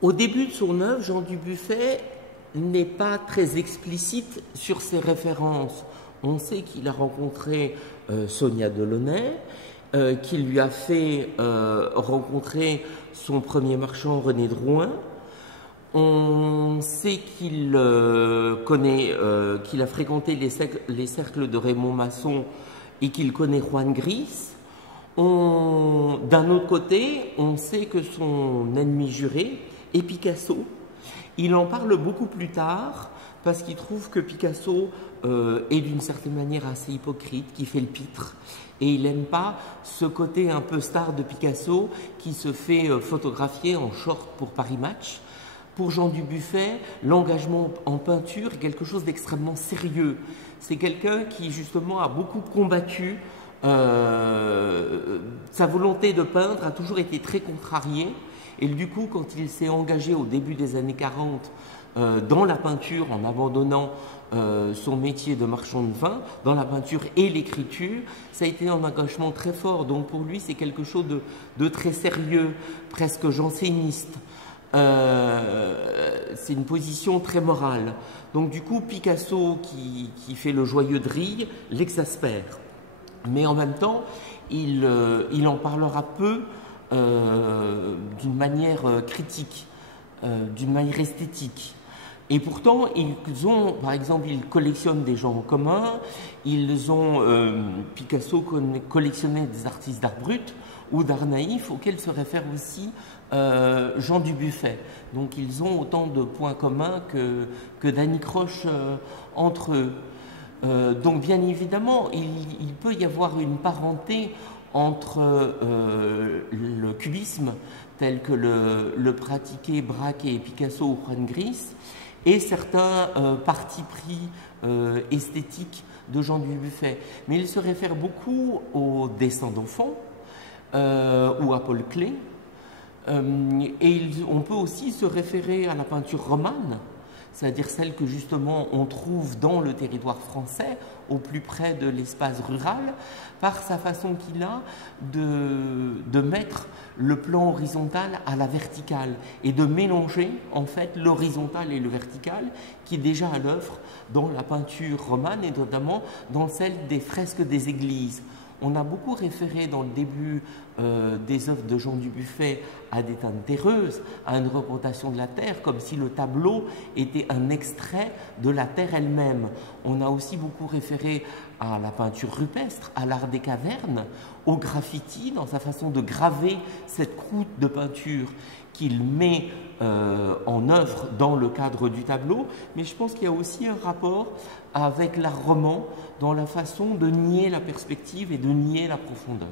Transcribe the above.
Au début de son œuvre, Jean Dubuffet n'est pas très explicite sur ses références. On sait qu'il a rencontré Sonia Delaunay, qu'il lui a fait rencontrer son premier marchand René Drouin. On sait qu'il qu'il a fréquenté les cercles de Raymond Masson et qu'il connaît Juan Gris. D'un autre côté, on sait que son ennemi juré est Picasso. Il en parle beaucoup plus tard parce qu'il trouve que Picasso est d'une certaine manière assez hypocrite, qui fait le pitre. Et il n'aime pas ce côté un peu star de Picasso qui se fait photographier en short pour Paris Match. Pour Jean Dubuffet, l'engagement en peinture est quelque chose d'extrêmement sérieux. C'est quelqu'un qui justement a beaucoup combattu. Sa volonté de peindre a toujours été très contrariée. Et du coup, quand il s'est engagé au début des années 40 dans la peinture, en abandonnant son métier de marchand de vin, dans la peinture et l'écriture, ça a été un engagement très fort. Donc pour lui, c'est quelque chose de très sérieux, presque janséniste. C'est une position très morale. Donc du coup, Picasso, qui fait le joyeux de rire, l'exaspère. Mais en même temps, il en parlera peu d'une manière critique, d'une manière esthétique. Et pourtant, par exemple, ils collectionnent des gens en commun, Picasso collectionnait des artistes d'art brut ou d'art naïf, auxquels se réfère aussi Jean Dubuffet. Donc ils ont autant de points communs que d'anicroches entre eux. Donc bien évidemment, il peut y avoir une parenté entre le cubisme tel que le pratiquaient Braque et Picasso ou Juan Gris et certains partis pris esthétiques de Jean Dubuffet. Mais il se réfère beaucoup aux dessins d'enfants ou à Paul Klee. Et on peut aussi se référer à la peinture romane, c'est-à-dire celle que justement on trouve dans le territoire français, au plus près de l'espace rural, par sa façon qu'il a de mettre le plan horizontal à la verticale et de mélanger en fait l'horizontal et le vertical qui est déjà à l'œuvre dans la peinture romane et notamment dans celle des fresques des églises. On a beaucoup référé dans le début des œuvres de Jean Dubuffet à des teintes terreuses, à une représentation de la terre, comme si le tableau était un extrait de la terre elle-même. On a aussi beaucoup référé à la peinture rupestre, à l'art des cavernes, au graffiti, dans sa façon de graver cette croûte de peinture qu'il met en œuvre dans le cadre du tableau. Mais je pense qu'il y a aussi un rapport avec l'art roman dans la façon de nier la perspective et de nier la profondeur.